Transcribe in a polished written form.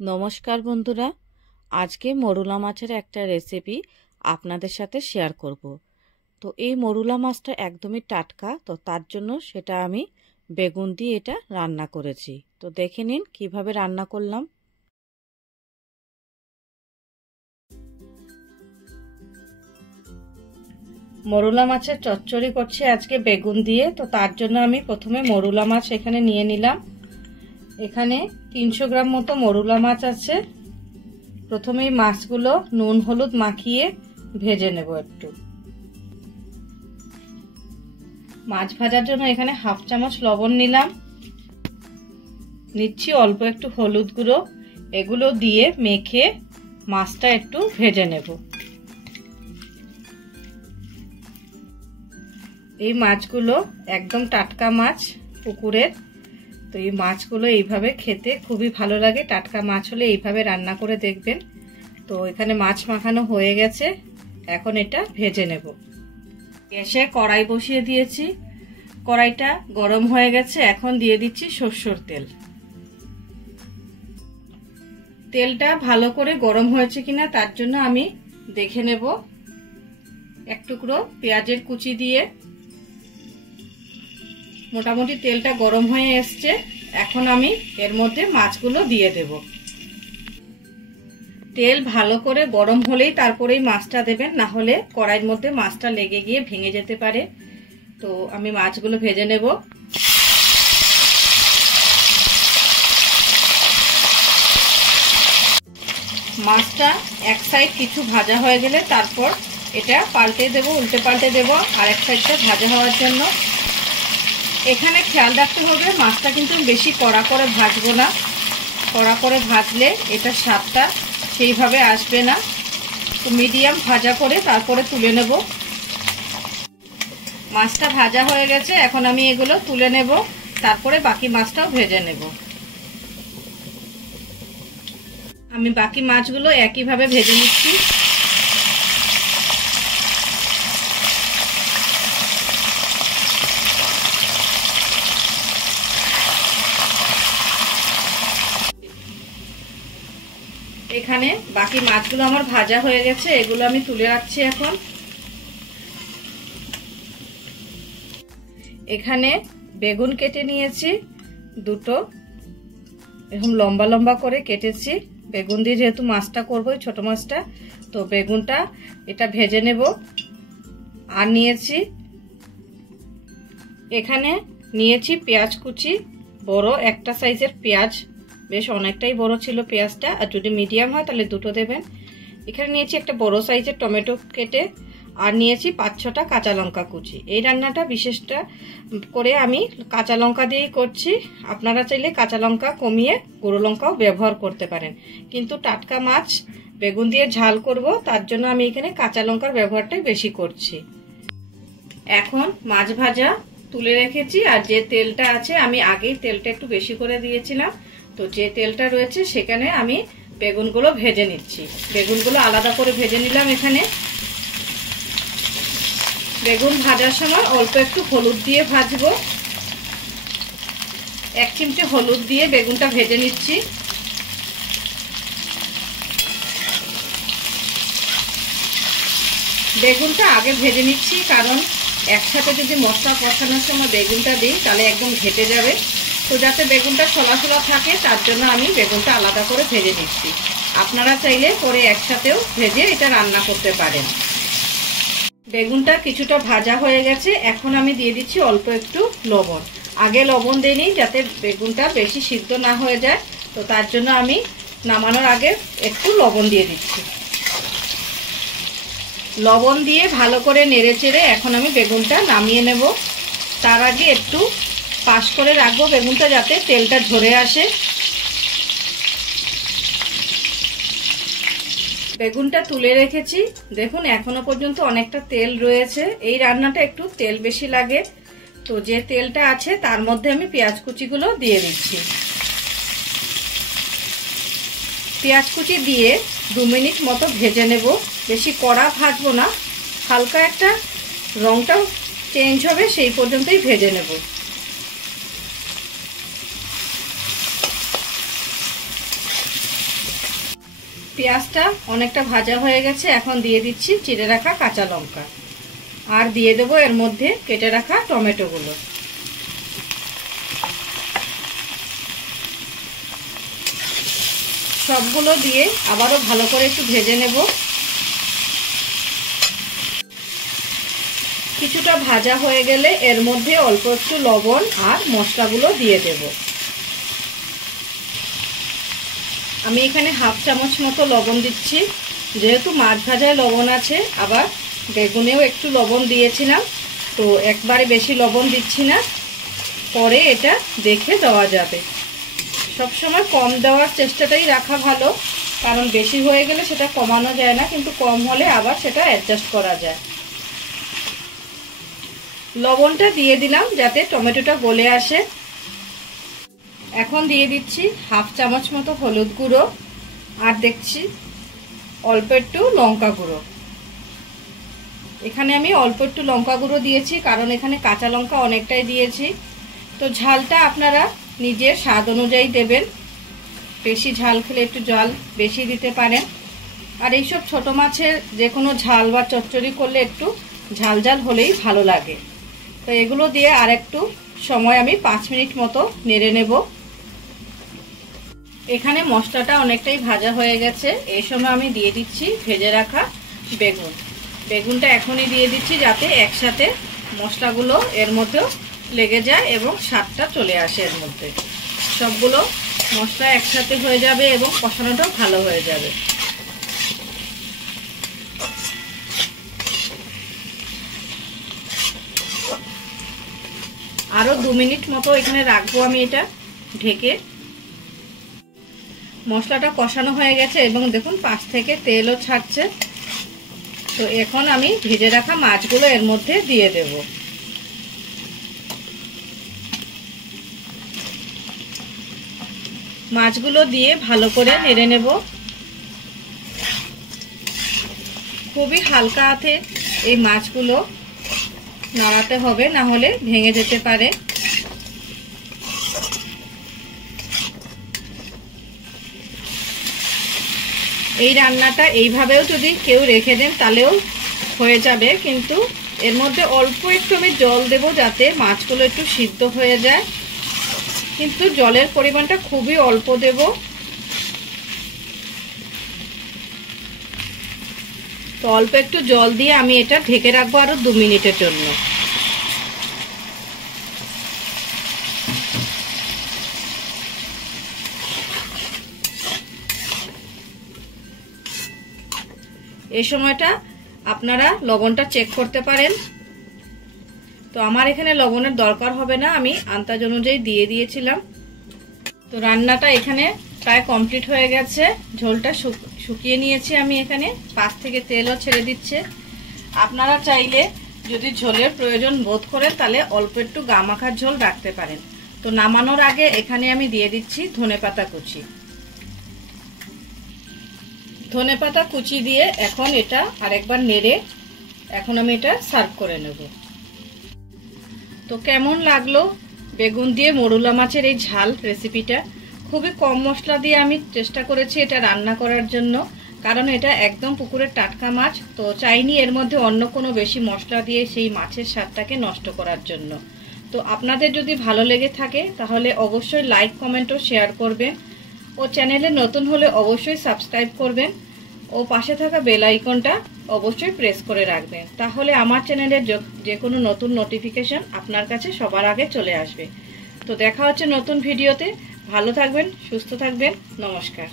নমস্কার বন্ধুরা, আজকে মরুলা মাছের একটা রেসিপি আপনাদের সাথে শেয়ার করব। তো এই মরুলা মাছটা একদমই টাটকা, তো তার জন্য সেটা আমি বেগুন দিয়ে এটা রান্না করেছি। তো দেখে নিন কিভাবে রান্না করলাম। মরুলা মাছের চচ্চড়ি করছি আজকে বেগুন দিয়ে। তো তার জন্য আমি প্রথমে মরুলা মাছ এখানে নিয়ে নিলাম। এখানে 300 গ্রাম মতো মরুলা মাছ আছে। প্রথমেই মাছগুলো নুন হলুদ মাখিয়ে ভেজে নেব একটু। মাছ ভাজার জন্য এখানে হাফ চামচ লবণ নিলাম, নিচ্ছি অল্প একটু হলুদ গুঁড়ো। এগুলো দিয়ে মেখে মাছটা একটু ভেজে নেব। এই মাছগুলো একদম টাটকা মাছ পুকুরের। তো এই মাছগুলো এইভাবে খেতে খুবই ভালো লাগে। টাটকা মাছ হলে এইভাবে রান্না করে দেখবেন। তো এখানে মাছ মাখানো হয়ে গেছে, এখন এটা ভেজে নেব। গ্যাসে কড়াই বসিয়ে দিয়েছি, কড়াইটা গরম হয়ে গেছে। এখন দিয়ে দিচ্ছি সরষের তেল। তেলটা ভালো করে গরম হয়েছে কিনা তার জন্য আমি দেখে নেব। এক টুকরো পেঁয়াজের কুচি দিয়ে মোটামুটি তেলটা গরম হয়ে এসছে। এখন আমি এর মধ্যে মাছগুলো দিয়ে দেব। তেল ভালো করে গরম হলেই তারপরেই মাছটা দেবেন, না হলে কড়াইয়ের মধ্যে মাছটা লেগে গিয়ে ভেঙে যেতে পারে। তো আমি মাছগুলো ভেজে নেব। মাছটা এক সাইড কিছু ভাজা হয়ে গেলে তারপর এটা পাল্টে দেব, উল্টে পাল্টে দেব আর এক সাইডটা ভাজা হওয়ার জন্য। এখানে খেয়াল রাখতে হবে মাছটা কিন্তু বেশি কড়া করে ভাজবো না। কড়া করে ভাজলে এটা স্বাদটা সেইভাবে আসবে না। তো মিডিয়াম ভাজা করে তারপরে তুলে নেব। মাছটা ভাজা হয়ে গেছে, এখন আমি এগুলো তুলে নেব, তারপরে বাকি মাছটাও ভেজে নেব। আমি বাকি মাছগুলো একইভাবে ভেজে নিচ্ছি। এখানে বাকি মাছগুলো আমার ভাজা হয়ে গেছে, এগুলো আমি তুলে রাখছি এখন। এখানে বেগুন কেটে নিয়েছি দুটো, এরকম লম্বা লম্বা করে কেটেছি। বেগুন দিয়ে যেহেতু মাছটা করবো, ছোট মাছটা, তো বেগুনটা এটা ভেজে নেব। আর নিয়েছি এখানে নিয়েছি পেঁয়াজ কুচি, বড় একটা সাইজের পেঁয়াজ, বেশ অনেকটাই বড় ছিল পেঁয়াজটা। আর যদি মিডিয়াম হয় তাহলে দুটো দেবেন। এখানে নিয়েছি একটা বড় সাইজের টমেটো কেটে, আর নিয়েছি 5-6টা কাঁচা লঙ্কা কুচি। এই রান্নাটা বিশেষটা করে আমি কাঁচা লঙ্কা দিয়েই করছি। আপনারা চাইলে কাঁচা লঙ্কা কমিয়ে গুঁড়ো লঙ্কাও ব্যবহার করতে পারেন, কিন্তু টাটকা মাছ বেগুন দিয়ে ঝাল করব, তার জন্য আমি এখানে কাঁচা লঙ্কার ব্যবহারটাই বেশি করছি। এখন মাছ ভাজা তুলে রেখেছি, আর যে তেলটা আছে আমি আগেই তেলটা একটু বেশি করে দিয়েছিলাম। তো যে তেলটা রয়েছে সেখানে আমি বেগুনগুলো ভেজে নিচ্ছি। বেগুনগুলো আলাদা করে ভেজে নিলাম। এখানে বেগুন ভাজার সময় অল্প একটু হলুদ দিয়ে ভাজবো। 1 চিমটে হলুদ দিয়ে বেগুনটা ভেজে নিচ্ছি। বেগুনটা আগে ভেজে নিচ্ছি, কারণ একসাথে যদি মশলা কষানোর সময় বেগুনটা দিই তাহলে একদম ঘেটে যাবে। তো যাতে বেগুনটা ছোলা ছোলা থাকে তার জন্য আমি বেগুনটা আলাদা করে ভেজে নিচ্ছি। আপনারা চাইলে পরে একসাথেও ভেজে এটা রান্না করতে পারেন। বেগুনটা কিছুটা ভাজা হয়ে গেছে, এখন আমি দিয়ে দিচ্ছি অল্প একটু লবণ। আগে লবণ দিইনি যাতে বেগুনটা বেশি সিদ্ধ না হয়ে যায়, তো তার জন্য আমি নামানোর আগে একটু লবণ দিয়ে দিচ্ছি। লবণ দিয়ে ভালো করে নেড়ে চেড়ে এখন আমি বেগুনটা নামিয়ে নেব। তার আগে একটু পাশ করে রাখবো বেগুনটা, যাতে তেলটা ঝরে আসে। বেগুনটা তুলে রেখেছি, দেখুন এখনো পর্যন্ত অনেকটা তেল রয়েছে। এই রান্নাটা একটু তেল বেশি লাগে। তো যে তেলটা আছে তার মধ্যে আমি পেঁয়াজ কুচিগুলো দিয়ে দিচ্ছি। পেঁয়াজ কুচি দিয়ে 2 মিনিট মতো ভেজে নেব। বেশি কড়া ভাজবো না, হালকা একটা রংটাও চেঞ্জ হবে সেই পর্যন্তই ভেজে নেব। পেঁয়াজটা অনেকটা ভাজা হয়ে গেছে, এখন দিয়ে দিচ্ছি চিড়ে রাখা কাঁচা লঙ্কা আর দিয়ে দেবো এর মধ্যে কেটে রাখা টমেটোগুলো। সবগুলো দিয়ে আবারও ভালো করে একটু ভেজে নেব। কিছুটা ভাজা হয়ে গেলে এর মধ্যে অল্প একটু লবণ আর মশলাগুলো দিয়ে দেব। আমি এখানে হাফ চামচ মতো লবণ দিচ্ছি, যেহেতু মাছ ভাজায় লবণ আছে, আবার বেগুনেও একটু লবণ দিয়েছিলাম, তো একবারে বেশি লবণ দিচ্ছি না, পরে এটা দেখে দেওয়া যাবে। সবসময় কম দেওয়ার চেষ্টাটাই রাখা ভালো, কারণ বেশি হয়ে গেলে সেটা কমানো যায় না, কিন্তু কম হলে আবার সেটা অ্যাডজাস্ট করা যায়। লবণটা দিয়ে দিলাম যাতে টমেটোটা গলে আসে। এখন দিয়ে দিচ্ছি হাফ চামচ মতো হলুদ গুঁড়ো আর দেখছি অল্প একটু লঙ্কা গুঁড়ো। এখানে আমি অল্প একটু লঙ্কা গুঁড়ো দিয়েছি, কারণ এখানে কাঁচা লঙ্কা অনেকটাই দিয়েছি। তো ঝালটা আপনারা নিজের স্বাদ অনুযায়ী দেবেন, বেশি ঝাল খেলে একটু ঝাল বেশি দিতে পারেন। আর এইসব ছোট মাছের যে কোনো ঝাল বা চচ্চড়ি করলে একটু ঝাল ঝাল হলেই ভালো লাগে। তো এগুলো দিয়ে আর একটু সময় আমি 5 মিনিট মতো নেড়ে নেব। এখানে মশলাটা অনেকটাই ভাজা হয়ে গেছে, এই সময় আমি দিয়ে দিচ্ছি ভেজে রাখা বেগুন। বেগুনটা এখনই দিয়ে দিচ্ছি যাতে একসাথে মশলাগুলো এর মধ্যেও লেগে যায় এবং স্বাদটা চলে আসে এর মধ্যে। সবগুলো মশলা একসাথে হয়ে যাবে এবং কষানোটাও ভালো হয়ে যাবে। আরও 2 মিনিট মতো এখানে রাখবো আমি এটা ঢেকে। মশলাটা কষানো হয়ে গেছে এবং দেখুন পাশ থেকে তেলও ছাড়ছে। তো এখন আমি ভেজে রাখা মাছগুলো এর মধ্যে দিয়ে দেব। মাছগুলো দিয়ে ভালো করে নেড়ে নেব। খুবই হালকা হাতে এই মাছগুলো নাড়াতে হবে, না হলে ভেঙে যেতে পারে। এই রান্নাটা এইভাবেও যদি কেউ রেখে দেন তাহলেও হয়ে যাবে, কিন্তু এর মধ্যে অল্প একটু আমি জল দেব যাতে মাছগুলো একটু সিদ্ধ হয়ে যায়, কিন্তু জলের পরিমাণটা খুবই অল্প দেব। তো অল্প একটু জল দিয়ে আমি এটা ঢেকে রাখবো আরো 2 মিনিটের জন্য। এই সময়টা আপনারা লবণটা চেক করতে পারেন। তো আমার এখানে লবণের দরকার হবে না, আমি আন্দাজ অনুযায়ী দিয়ে দিয়েছিলাম। তো রান্নাটা এখানে প্রায় কমপ্লিট হয়ে গেছে। ঝোলটা শুকিয়ে নিয়েছি আমি, এখানে পাশ থেকে তেলও ছেড়ে দিচ্ছে। আপনারা চাইলে যদি ঝোলের প্রয়োজন বোধ করেন তাহলে অল্প একটু গামাখার ঝোল রাখতে পারেন। তো নামানোর আগে এখানে আমি দিয়ে দিচ্ছি ধনেপাতা কুচি। ধনেপাতা কুচি দিয়ে এখন এটা আরেকবার নেড়ে এখন আমি এটা সার্ভ করে নেব। তো কেমন লাগলো বেগুন দিয়ে মরুলা মাছের এই ঝাল রেসিপিটা? খুবই কম মশলা দিয়ে আমি চেষ্টা করেছি এটা রান্না করার জন্য, কারণ এটা একদম পুকুরের টাটকা মাছ। তো চাইনি এর মধ্যে অন্য কোনো বেশি মশলা দিয়ে সেই মাছের স্বাদটাকে নষ্ট করার জন্য। তো আপনাদের যদি ভালো লেগে থাকে তাহলে অবশ্যই লাইক, কমেন্ট ও শেয়ার করবেন। ও চ্যানেলে নতুন হলে অবশ্যই সাবস্ক্রাইব করবেন ও পাশে থাকা বেল আইকনটা অবশ্যই প্রেস করে রাখবেন, তাহলে আমার চ্যানেলের যে কোনো নতুন নোটিফিকেশন আপনার কাছে সবার আগে চলে আসবে। তো দেখা হচ্ছে নতুন ভিডিওতে। ভালো থাকবেন, সুস্থ থাকবেন, নমস্কার।